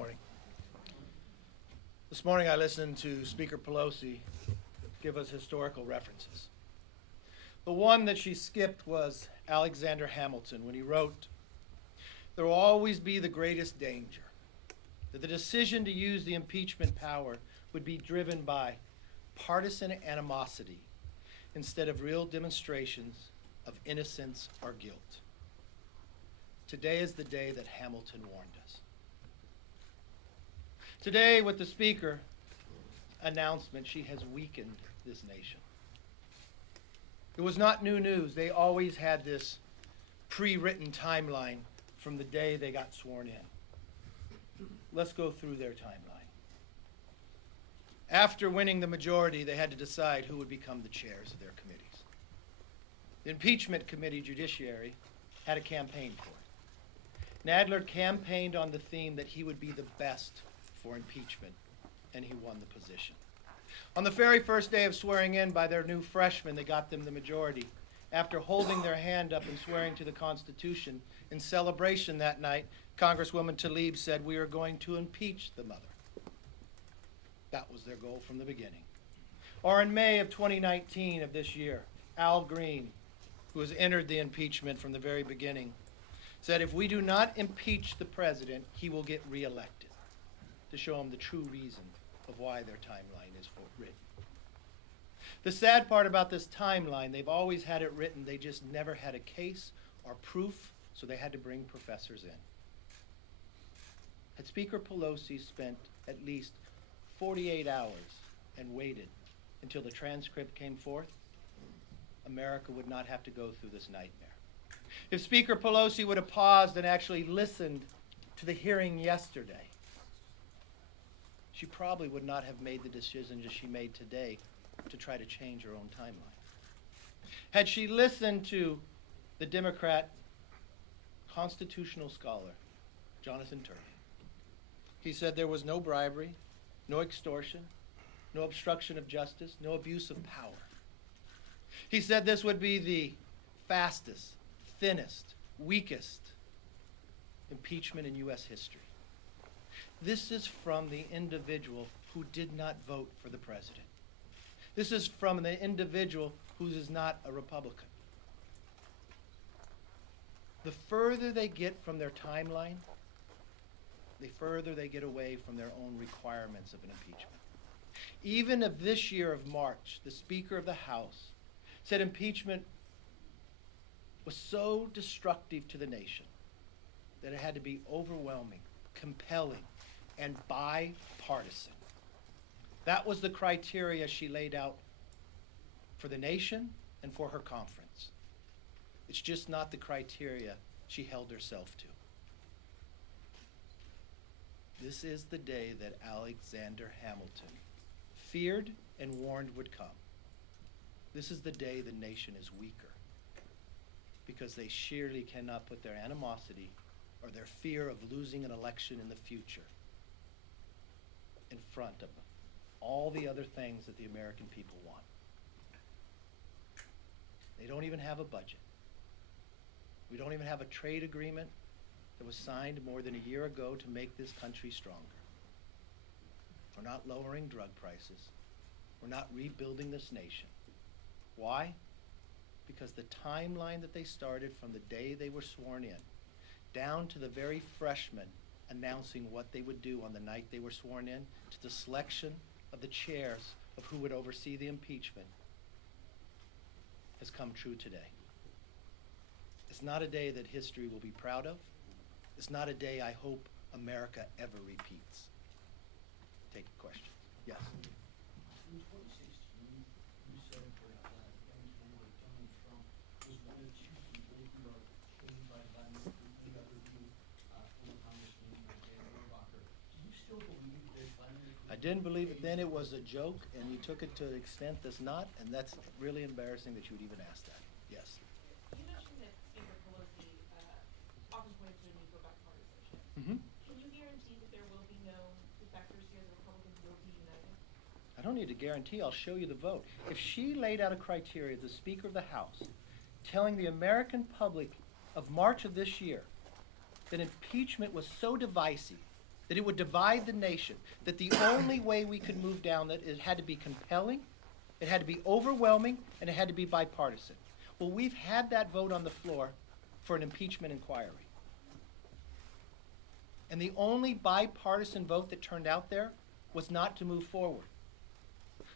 morning. This morning I listened to Speaker Pelosi give us historical references. The one that she skipped was Alexander Hamilton when he wrote, "There will always be the greatest danger that the decision to use the impeachment power would be driven by partisan animosity instead of real demonstrations of innocence or guilt." Today is the day that Hamilton warned us. Today, with the Speaker announcement, she has weakened this nation. It was not new news. They always had this pre-written timeline from the day they got sworn in. Let's go through their timeline. After winning the majority, they had to decide who would become the chairs of their committees. The Impeachment Committee, Judiciary, had a campaign for it. Nadler campaigned on the theme that he would be the best for impeachment, and he won the position. On the very first day of swearing in by their new freshmen, they got them the majority. After holding their hand up and swearing to the Constitution, in celebration that night, Congresswoman Tlaib said, "We are going to impeach the mother." That was their goal from the beginning. Or in May of 2019 of this year, Al Green, who has entered the impeachment from the very beginning, said if we do not impeach the president, he will get reelected, to show them the true reason of why their timeline is written. The sad part about this timeline, they've always had it written, they just never had a case or proof, so they had to bring professors in. Had Speaker Pelosi spent at least 48 hours and waited until the transcript came forth, America would not have to go through this nightmare. If Speaker Pelosi would have paused and actually listened to the hearing yesterday, she probably would not have made the decisions that she made today to try to change her own timeline. Had she listened to the Democrat constitutional scholar, Jonathan Turley, he said there was no bribery, no extortion, no obstruction of justice, no abuse of power. He said this would be the fastest, thinnest, weakest impeachment in U.S. history. This is from the individual who did not vote for the president. This is from the individual who is not a Republican. The further they get from their timeline, the further they get away from their own requirements of an impeachment. Even of this year of March, the Speaker of the House said impeachment was so destructive to the nation that it had to be overwhelming, compelling, and bipartisan. That was the criteria she laid out for the nation and for her conference. It's just not the criteria she held herself to. This is the day that Alexander Hamilton feared and warned would come. This is the day the nation is weaker because they surely cannot put their animosity or their fear of losing an election in the future in front of all the other things that the American people want. They don't even have a budget. We don't even have a trade agreement that was signed more than a year ago to make this country stronger. We're not lowering drug prices. We're not rebuilding this nation. Why? Because the timeline that they started from the day they were sworn in, down to the very freshmen announcing what they would do on the night they were sworn in, to the selection of the chairs of who would oversee the impeachment, has come true today. It's not a day that history will be proud of. It's not a day I hope America ever repeats. Take a question. Yes? In 2016, you said that candidate Donald Trump was one of two people who are paid by Vladimir Putin, the other being former Congressman Dan Rohrabacher. Do you still believe that Vladimir Putin? I didn't believe it then. It was a joke, and you took it to an extent that's not, and that's really embarrassing that you would even ask that. Yes? You mentioned that Speaker Pelosi offers way to need for bipartisanship. Mm-hmm. Can you guarantee that there will be no defectors here, the Republicans will be united? I don't need to guarantee. I'll show you the vote. If she laid out a criteria, the Speaker of the House, telling the American public of March of this year that impeachment was so divisive that it would divide the nation, that the only way we could move down that it had to be compelling, it had to be overwhelming, and it had to be bipartisan. Well, we've had that vote on the floor for an impeachment inquiry. And the only bipartisan vote that turned out there was not to move forward.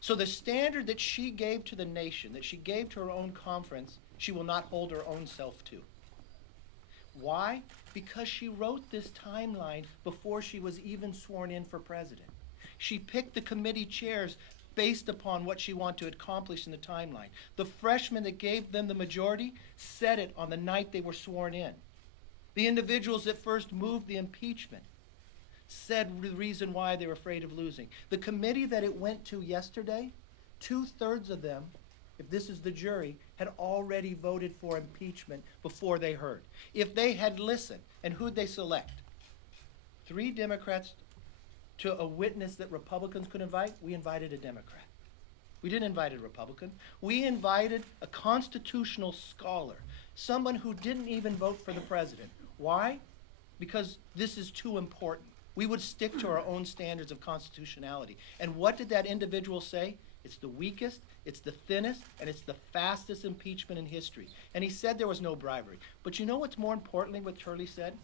So the standard that she gave to the nation, that she gave to her own conference, she will not hold her own self to. Why? Because she wrote this timeline before she was even sworn in for president. She picked the committee chairs based upon what she wanted to accomplish in the timeline. The freshman that gave them the majority said it on the night they were sworn in. The individuals that first moved the impeachment said the reason why they were afraid of losing. The committee that it went to yesterday, 2/3 of them, if this is the jury, had already voted for impeachment before they heard. If they had listened, and who'd they select? 3 Democrats to a witness that Republicans could invite? We invited a Democrat. We didn't invite a Republican. We invited a constitutional scholar, someone who didn't even vote for the president. Why? Because this is too important. We would stick to our own standards of constitutionality. And what did that individual say? It's the weakest, it's the thinnest, and it's the fastest impeachment in history. And he said there was no bribery. But you know what's more importantly what Turley said?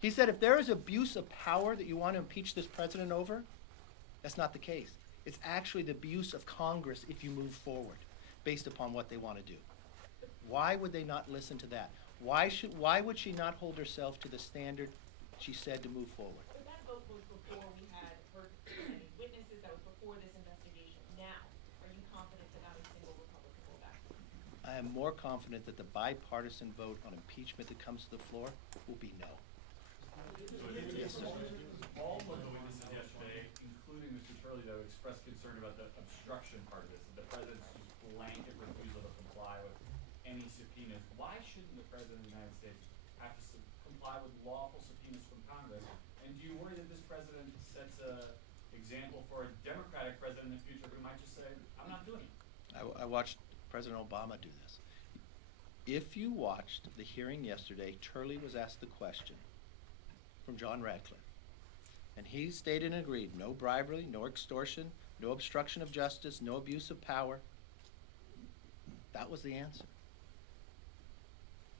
He said if there is abuse of power that you want to impeach this president over, that's not the case. It's actually the abuse of Congress if you move forward based upon what they want to do. Why would they not listen to that? Why would she not hold herself to the standard she said to move forward? But that vote was before we had heard any witnesses, that was before this investigation. Now, are you confident that not a single Republican will back? I am more confident that the bipartisan vote on impeachment that comes to the floor will be no. Yes, sir. All of the witnesses yesterday, including Mr. Turley, though, expressed concern about the obstruction part of this, the president's just blanket refusal to comply with any subpoenas. Why shouldn't the president of the United States have to comply with lawful subpoenas from Congress? And do you worry that this president sets an example for a Democratic president in the future who might just say, I'm not doing it? I watched President Obama do this. If you watched the hearing yesterday, Turley was asked the question from John Radcliffe. And he stated and agreed, no bribery, no extortion, no obstruction of justice, no abuse of power. That was the answer.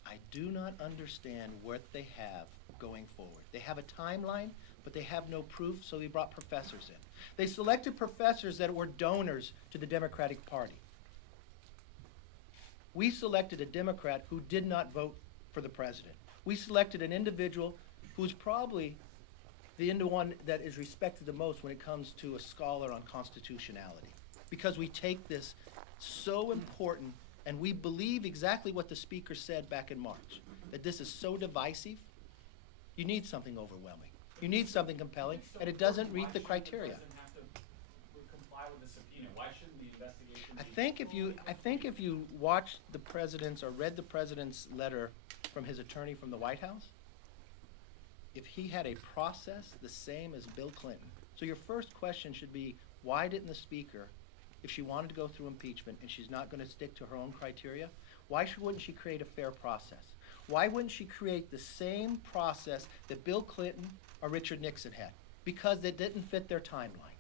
I do not understand what they have going forward. They have a timeline, but they have no proof, so they brought professors in. They selected professors that were donors to the Democratic Party. We selected a Democrat who did not vote for the president. We selected an individual who's probably the one that is respected the most when it comes to a scholar on constitutionality. Because we take this so important, and we believe exactly what the speaker said back in March, that this is so divisive, you need something overwhelming. You need something compelling, and it doesn't meet the criteria. Why shouldn't the president have to comply with the subpoena? Why shouldn't the investigation be I think if you watched the president's or read the president's letter from his attorney from the White House, if he had a process the same as Bill Clinton. So your first question should be, why didn't the speaker, if she wanted to go through impeachment and she's not going to stick to her own criteria, wouldn't she create a fair process? Why wouldn't she create the same process that Bill Clinton or Richard Nixon had? Because it didn't fit their timeline.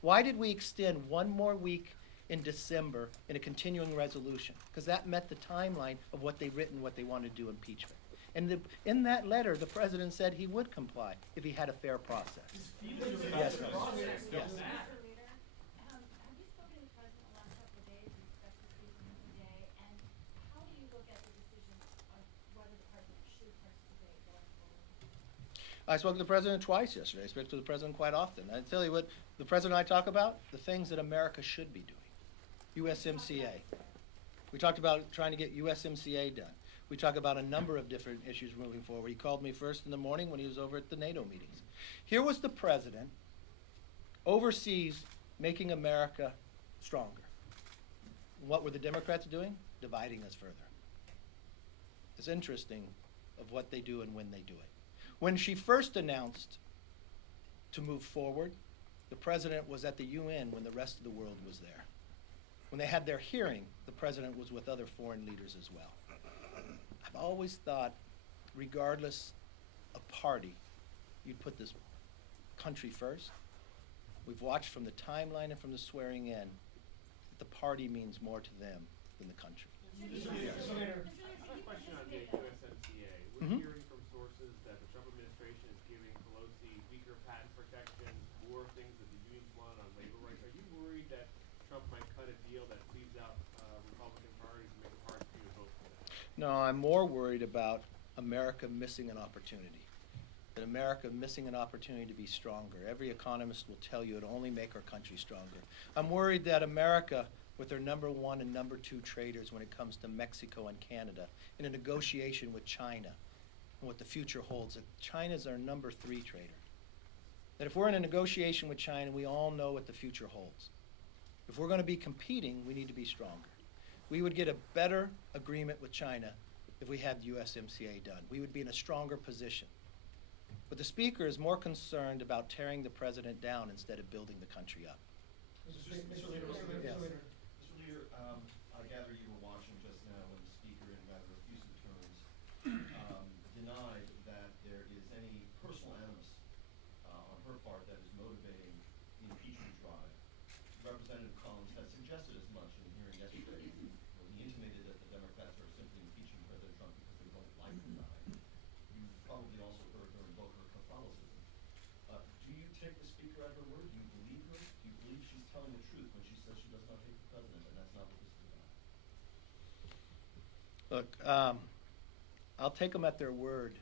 Why did we extend one more week in December in a continuing resolution? Because that met the timeline of what they'd written, what they wanted to do impeachment. And in that letter, the president said he would comply if he had a fair process. Yes, the ma'am. process? Yes. Don't matter. Mr. Leader, have you spoken to the president the last couple of days? You expect to speak to him today, and how do you look at the decision of whether the president should participate going forward? I spoke to the president twice yesterday. I speak to the president quite often. I tell you what, the president and I talk about, the things that America should be doing. USMCA. We talked about trying to get USMCA done. We talk about a number of different issues moving forward. He called me first in the morning when he was over at the NATO meetings. Here was the president overseas making America stronger. What were the Democrats doing? Dividing us further. It's interesting of what they do and when they do it. When she first announced to move forward, the president was at the UN when the rest of the world was there. When they had their hearing, the president was with other foreign leaders as well. I've always thought, regardless of party, you'd put this country first. We've watched from the timeline and from the swearing in that the party means more to them than the country. Mr. Leader, I have a question on the USMCA. We're Mhm. hearing from sources that the Trump administration is giving Pelosi weaker patent protections, more things that the unions want on labor rights. Are you worried that Trump might cut a deal that leaves out Republican priorities and make it hard for you to vote for that? No, I'm more worried about America missing an opportunity. That America missing an opportunity to be stronger. Every economist will tell you it'll only make our country stronger. I'm worried that America, with their number one and number two traders when it comes to Mexico and Canada, in a negotiation with China and what the future holds, that China's our number three trader. That if we're in a negotiation with China, we all know what the future holds. If we're going to be competing, we need to be stronger. We would get a better agreement with China if we had the USMCA done. We would be in a stronger position. But the Speaker is more concerned about tearing the President down instead of building the country up. Mr. Leader, Yes. Mr. Leader, I gather you were watching just now when the Speaker, in rather effusive terms, denied that there is any personal animus on her part that is motivating the impeachment drive. Representative Collins has suggested as much in the hearing yesterday when he intimated that the Democrats are simply impeaching President Trump because they don't like the guy. You probably also heard her invoke her Catholicism. Do you take the Speaker at her word? Do you believe her? Do you believe she's telling the truth when she says she does not hate the President, and that's not what this is about? Look, I'll take them at their word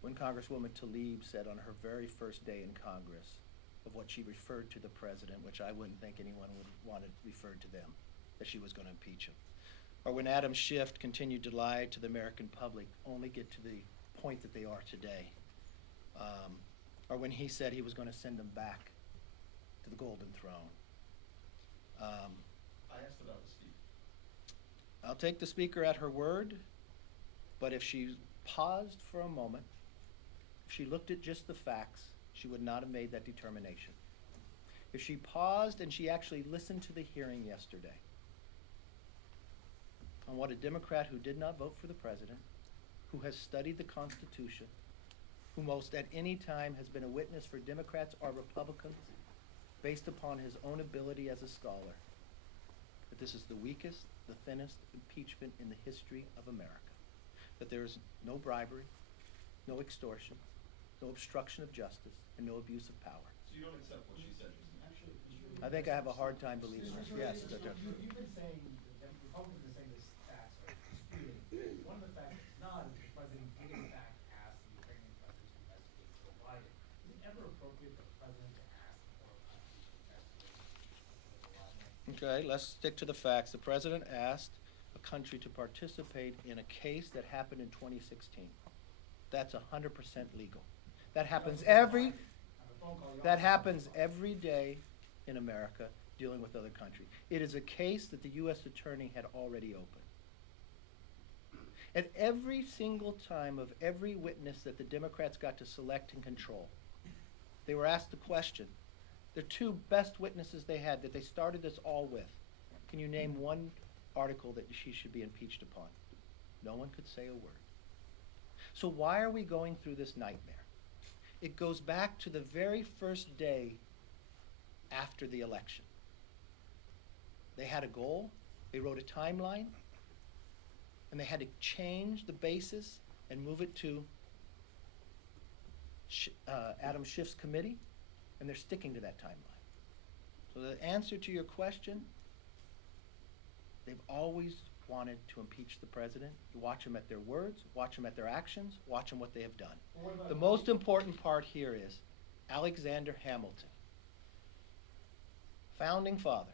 when Congresswoman Tlaib said on her very first day in Congress of what she referred to the President, which I wouldn't think anyone would want it referred to them, that she was going to impeach him. Or when Adam Schiff continued to lie to the American public, only get to the point that they are today. Or when he said he was going to send them back to the Golden Throne. I asked about the Speaker. I'll take the Speaker at her word, but if she paused for a moment, if she looked at just the facts, she would not have made that determination. If she paused and she actually listened to the hearing yesterday on what a Democrat who did not vote for the President, who has studied the Constitution, who most at any time has been a witness for Democrats or Republicans based upon his own ability as a scholar, that this is the weakest, the thinnest impeachment in the history of America. That there is no bribery, no extortion, no obstruction of justice, and no abuse of power. So you don't accept what she said just now? Actually, I think I have a hard time believing that. Yes, that there- You've been saying, the Republicans have been saying this facts are disputed. One of the facts is not that the President did in fact ask the Ukrainian president to investigate Joe Biden. Is it ever appropriate for the President to ask for a country to investigate Joe Biden? Okay, let's stick to the facts. The President asked a country to participate in a case that happened in 2016. That's 100% legal. That happens every day in America dealing with other countries. It is a case that the U.S. Attorney had already opened. At every single time of every witness that the Democrats got to select and control, they were asked the question. The two best witnesses they had that they started this all with. Can you name one article that she should be impeached upon? No one could say a word. So why are we going through this nightmare? It goes back to the very first day after the election. They had a goal, they wrote a timeline, and they had to change the basis and move it to Adam Schiff's committee, and they're sticking to that timeline. So the answer to your question, they've always wanted to impeach the President. You watch them at their words, watch them at their actions, watch them what they have done. The most important part here is Alexander Hamilton, founding father,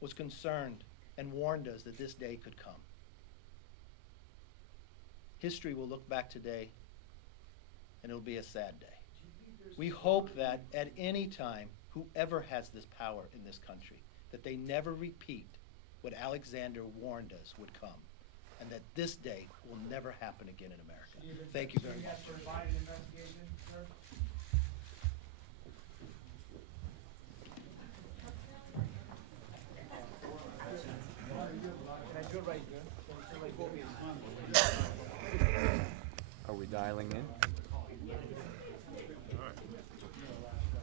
was concerned and warned us that this day could come. History will look back today and it'll be a sad day. We hope that at any time, whoever has this power in this country, that they never repeat what Alexander warned us would come, and that this day will never happen again in America. Thank you very much. Yes, for Biden investigation, sir? Are we dialing in? All right.